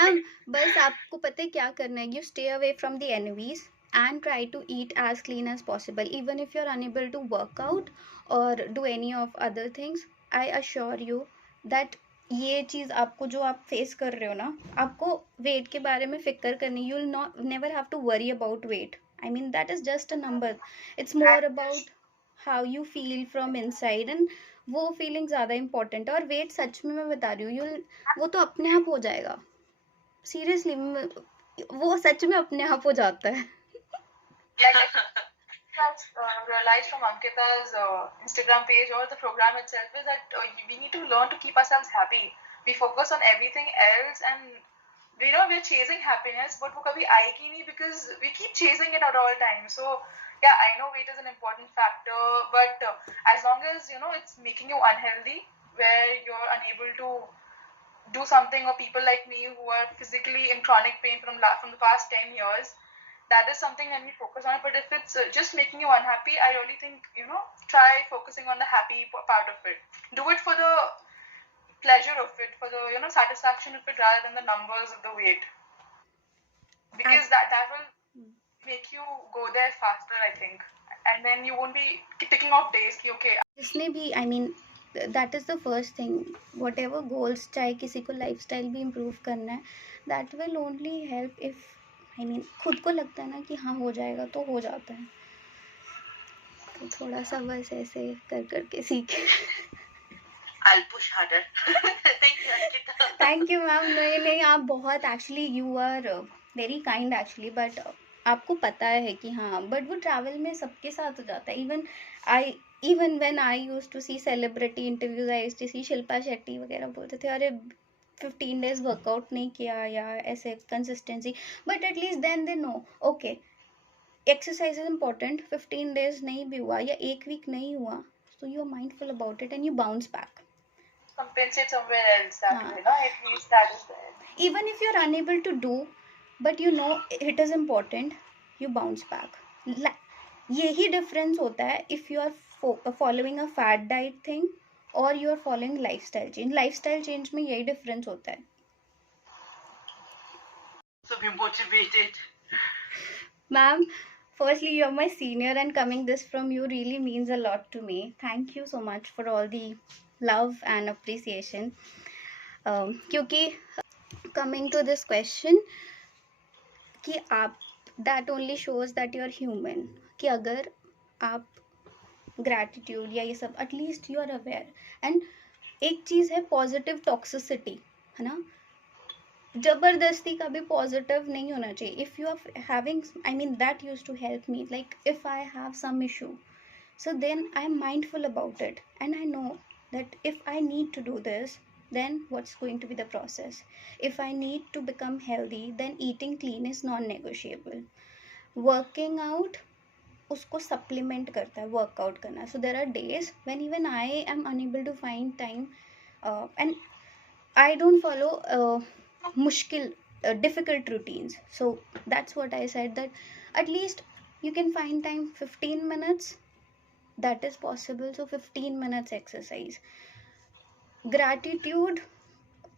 Ma'am बस आपको पता है क्या करना है, you stay away from the enemies and try to eat as clean as possible. Even if you're unable to work out or do any of other things, I assure you that ये चीज़ आपको जो आप face कर रहे हो ना, आपको wait के बारे में फिक्र करनी, you will not never have to worry about weight. I mean that is just a number. It's more about how you feel from inside, and वो फीलिंग ज़्यादा इंपॉर्टेंट है. और वेट सच में मैं बता रही हूँ, यू वो तो अपने आप हो जाएगा. सीरियसली वो सच में अपने आप हो जाता है. That's realized from Ankita's Instagram page or the program itself is that we need to learn to keep ourselves happy. We focus on everything else, and we're chasing happiness, but वो कभी आएगी नहीं because we keep chasing it at all times. So yeah, I know weight is an important factor, but as long as it's making you unhealthy, where you're unable to do something, or people like me who are physically in chronic pain from the past 10 years, that is something that we focus on. But if it's just making you unhappy, I really think try focusing on the happy part of it. Do it for the pleasure of it, for the satisfaction of it, rather than the numbers of the weight, because that will make you go there faster, I think. And then you won't be ticking off days ki, okay. जिसने भी आई mean that is the first thing, what ever goals, चाहे किसी को lifestyle भी improve करना है, that will only help if I mean खुद को लगता है ना कि हाँ हो जाएगा तो हो जाता है. तो थोड़ा सा बस ऐसे कर करके सीखे. I'll push harder. Thank you, Ankita. Thank you ma'am. नहीं आप बहुत actually you are very kind actually, but आपको पता है कि हाँ, बट वो ट्रैवल में सबके साथ हो जाता है. Even when I used to see celebrity interviews, I used to see Shilpa Shetty वगैरह बोलते थे अरे 15 डेज वर्कआउट नहीं किया या ऐसे consistency, but at least then they know okay exercise is important. 15 days नहीं भी हुआ या एक वीक नहीं हुआ, so you are mindful about it and you bounce back. Compensate somewhere else. At least that is there. Even if you're unable to do, but you know it is important, you bounce back. यही difference होता है if you are following a fad diet thing or you are following lifestyle change. Lifestyle change में यही difference होता है. So be motivated. Ma'am, firstly, you're my senior, and coming this from you really means a lot to me. Thank you so much for all the love and appreciation. क्योंकि coming to this question कि आप that only shows that you are human, कि अगर आप gratitude या ये सब at least you are aware. and एक चीज़ है positive toxicity, है ना, जबरदस्ती का भी पॉजिटिव नहीं होना चाहिए. If you are having I mean that use to help me, like if I have some issue, so then I am mindful about it and I know that if I need to do this, then what's going to be the process. If I need to become healthy, then eating clean is non-negotiable. Working out उसको supplement करता है workout करना. So there are days when even I am unable to find time, and I don't follow mushkil difficult routines. So that's what I said, that at least you can find time 15 minutes, that is possible. So 15 minutes exercise. Gratitude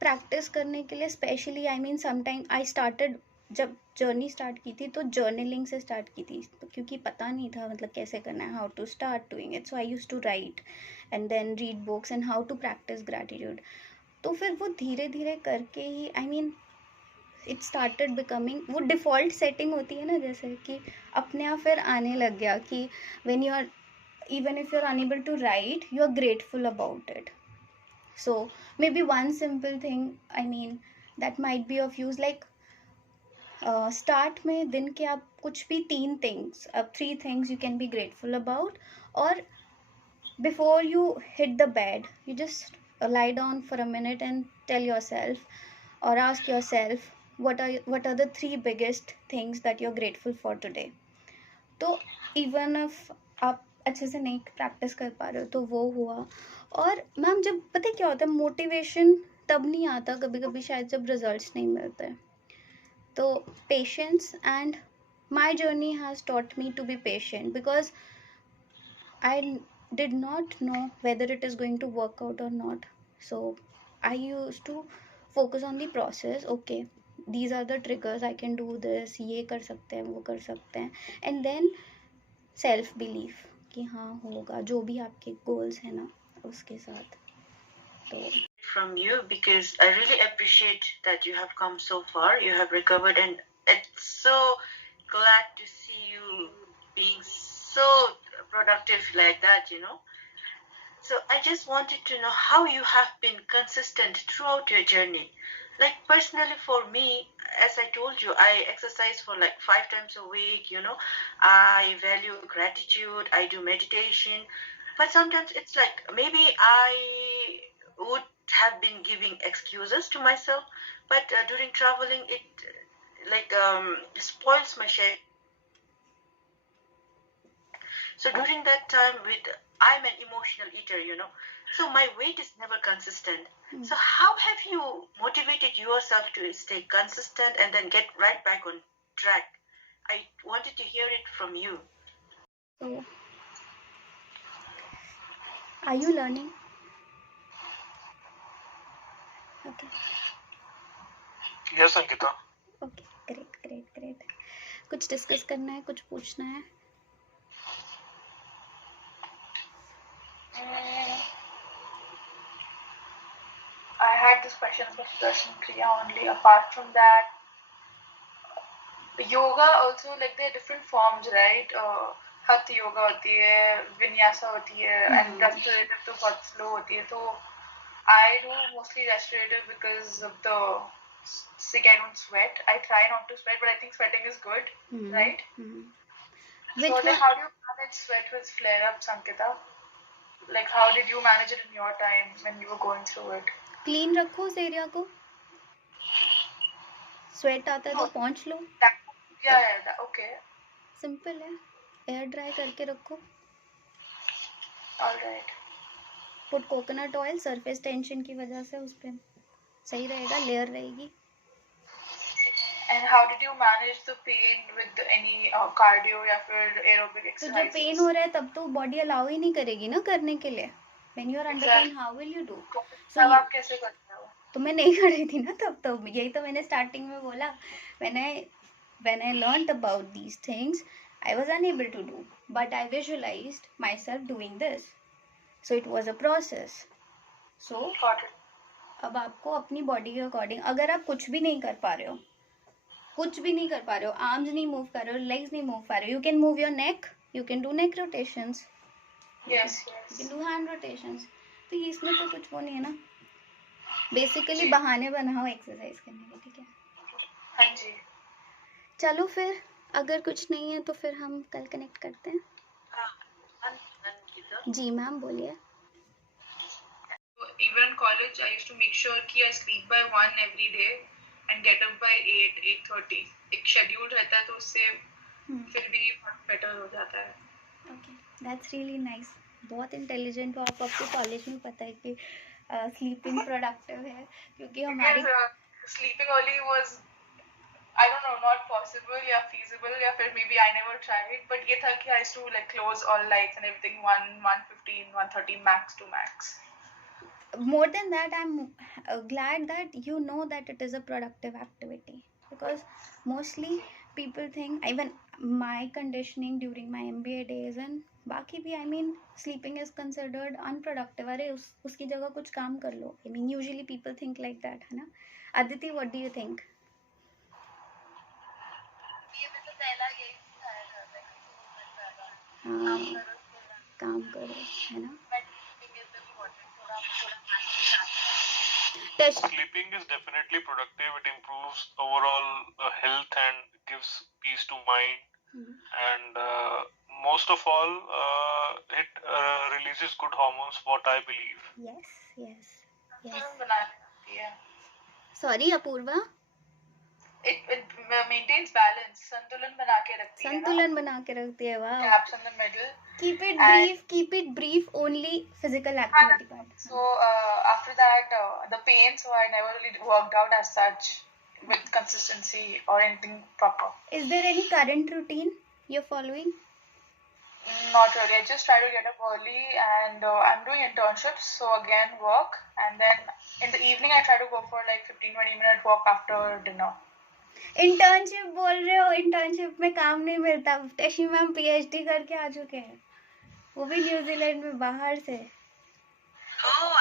practice करने के लिए specially I mean sometime I started, जब journey start की थी तो journaling से start की थी, तो क्योंकि पता नहीं था मतलब कैसे करना है, how to start doing it. So I use to write and then read books and how to practice gratitude. तो फिर वो धीरे धीरे करके ही I mean it started becoming, वो डिफ़ॉल्ट सेटिंग होती है ना, जैसे कि अपने आप फिर आने लग गया कि when you are even if you're unable to write, you're grateful about it. So maybe one simple thing, I mean, that might be of use, like start में दिन के आप कुछ भी 3 things, 3 things you can be grateful about, or before you hit the bed you just lie down for a minute and tell yourself or ask yourself what are the 3 biggest things that you're grateful for today. तो even if आप अच्छे से नहीं practice कर पा रहे हो तो वो हुआ. और मैम जब पता है क्या होता है, मोटिवेशन तब नहीं आता कभी कभी शायद जब रिजल्ट्स नहीं मिलते. तो patience, and my journey has taught me to be patient because I did not know whether it is going to work out or not. So I used to focus on the process. Okay, these are the triggers, I can do this, ये कर सकते हैं, वो कर सकते हैं, and then self belief कि हाँ होगा, जो भी आपके goals हैं ना उसके साथ. तो from you, because I really appreciate that you have come so far, you have recovered, and it's so glad to see you being so productive like that, you know. So I just wanted to know how you have been consistent throughout your journey. Like personally for me, as I told you, I exercise for like 5 times a week, you know. I value gratitude, I do meditation. But sometimes it's like maybe I would have been giving excuses to myself, but during traveling it spoils my schedule. So during that time, I'm an emotional eater, you know, so my weight is never consistent. So how have you motivated yourself to stay consistent and then get right back on track? I wanted to hear it from you. So, are you learning? Okay. Yes, Ankita. Okay, great. कुछ discuss करना है, कुछ पूछना है? I had this question for Sudarshan Kriya only. Apart from that, yoga also, like there are different forms, right? Hatha yoga hoti hai, vinyasa hoti hai, and restorative to बहुत slow hoti hai. So I do mostly restorative because of the sick. I don't sweat. I try not to sweat, but I think sweating is good, right? Which So then one? how do you manage sweat with flare-ups, Ankita? Like how did you manage it in your time when you were going through it? Clean रखो उस area को. Sweat आता है तो पोंछ लो. Yeah, okay. Simple है. Air dry करके रखो. All right. Put coconut oil, surface tension की वजह से उस पर सही रहेगा, लेयर रहेगी. And how did you manage the pain with any cardio या फिर aerobic तो exercises? जब पेन हो रहा है तब तो बॉडी अलाउ ही नहीं करेगी ना करने के लिए. When you are under pain, how will you do? So आप कैसे करते हो? तो मैं नहीं कर रही थी ना तब. तो यही तो मैंने स्टार्टिंग में बोला. When I learned about these things, I was unable to do, but I visualized myself doing this. So it was a process. So अब आपको अपनी बॉडी के अकॉर्डिंग, अगर आप कुछ भी नहीं कर पा रहे हो, आर्म्स नहीं मूव कर रहे हो, लेग्स नहीं मूव कर रहे हो, you can move your neck, you can do neck rotations, Yes. You can do hand rotations. तो इसमें तो कुछ वो नहीं है ना. बेसिकली बहाने बनाओ एक्सरसाइज करने के. ठीक है. हाँ जी. चलो फिर अगर कुछ नहीं है तो फिर हम कल कनेक्ट करते हैं. जी मैम बोलिए. Even in college, I used to make sure कि I sleep by 1 every day and get up by 8:30. एक schedule रहता है तो उससे फिर भी better हो जाता है. Okay, that's really nice. बहुत इंटेलिजेंट हो आप. आपको कॉलेज में पता है कि स्लीपिंग प्रोडक्टिव है, क्योंकि हमारी sleeping early was, I don't know, not possible या feasible या फिर maybe I never tried, but ये था कि I used to like close all lights and everything 1:15, 1:30 max to max. More than that, I'm glad that you know that it is a productive activity, because mostly people think, even my conditioning during my MBA days and बाकी भी, I mean sleeping is considered unproductive. अरे उसकी जगह कुछ काम कर लो. I mean usually people think like that, है ना. Aditi, what do you think? हाँ, काम करो, है ना. Sleeping is definitely productive. It improves overall health and gives peace to mind. And most of all, it releases good hormones, what I believe. Yes. Sorry, Apurva. It maintains balance. संतुलन बना के रखती है. संतुलन बना के रखती है. Wow. Gaps in the middle. Keep it brief. Only physical activity part. So after that, the pain. So I never really worked out as such with consistency or anything proper. Is there any current routine you're following? Not really. I just try to get up early, and I'm doing internships. So again, work, and then in the evening I try to go for like 15-20 minute walk after dinner. Internship बोल रहे हो, internship में काम नहीं मिलता। टेशी ma'am PhD करके आ चुके हैं, वो भी न्यूजीलैंड में बाहर से। Oh,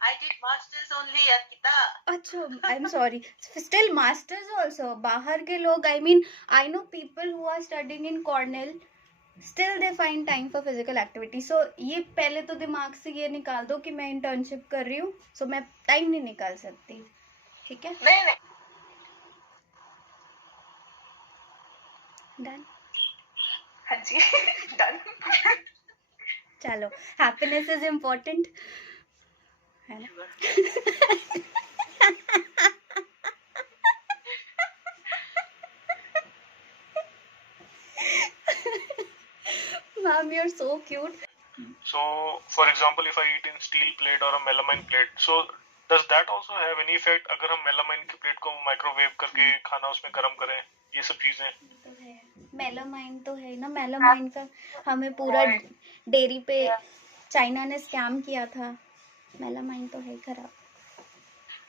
I did masters only, Ankita. अच्छा, I am sorry, still masters also बाहर के लोग, I mean I know people who are studying in Cornell, still they find time for physical activity. So ये पहले तो दिमाग से ये निकाल दो कि मैं इंटर्नशिप कर रही हूँ, सो मैं टाइम नहीं निकाल सकती, ठीक है? नहीं नहीं, डन। हाँ जी डन। चलो, हैप्पीनेस इज इम्पोर्टेंट, है ना? Mom, you're so cute. So, for example, if I eat in steel plate or a melamine plate, so does that also have any effect अगर हम melamine की प्लेट को microwave करके खाना उसमें गर्म करें, ये सब चीजें? तो है, मेलामाइन तो है ना, मेलामाइन का हमें पूरा डेयरी पे चाइना ने स्कैम किया था, मेलामाइन तो है खराब।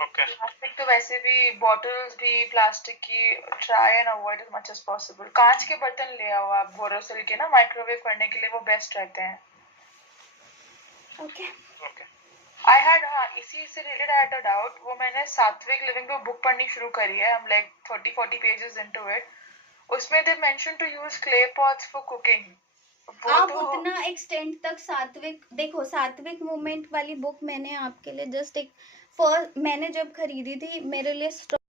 Okay. प्लास्टिक तो वैसे भी, बॉटल्स भी प्लास्टिक की try and avoid as much as possible. कांच के बर्तन ले आओ आप बोरोसिल के ना, माइक्रोवेव करने के लिए वो बेस्ट रहते हैं। Okay Okay. आई हैड, हाँ इसी से related I had a doubt. वो मैंने सात्विक लिविंग पे बुक पढ़नी शुरू करी है, I am like 30-40 pages into it. उसमें they mention to use clay pots for cooking. आप उतना एक्सटेंड तक सात्विक, देखो सात्विक मूवमेंट वाली बुक मैंने आपके लिए जस्ट एक मैंने जब खरीदी थी मेरे लिए